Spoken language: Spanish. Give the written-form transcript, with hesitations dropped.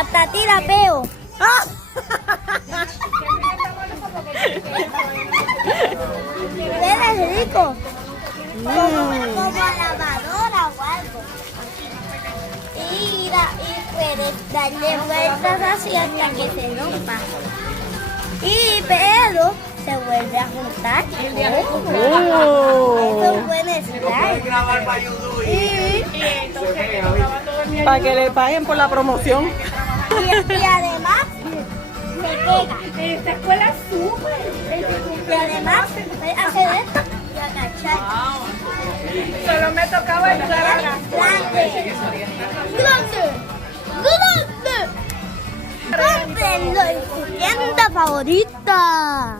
Hasta tira peo. ¡Ah! Eres rico. Como lavadora o algo. Y puedes darle vueltas así hasta que se rompa. Pero se vuelve a juntar. Oh. Eso es buen slime. Para que le paguen por la promoción. Y además se pega. Esta escuela es súper. Y además puedes hacer esto y agachar. Solo me tocaba entrar a la Grande. Cómprenlo en su tienda favorita.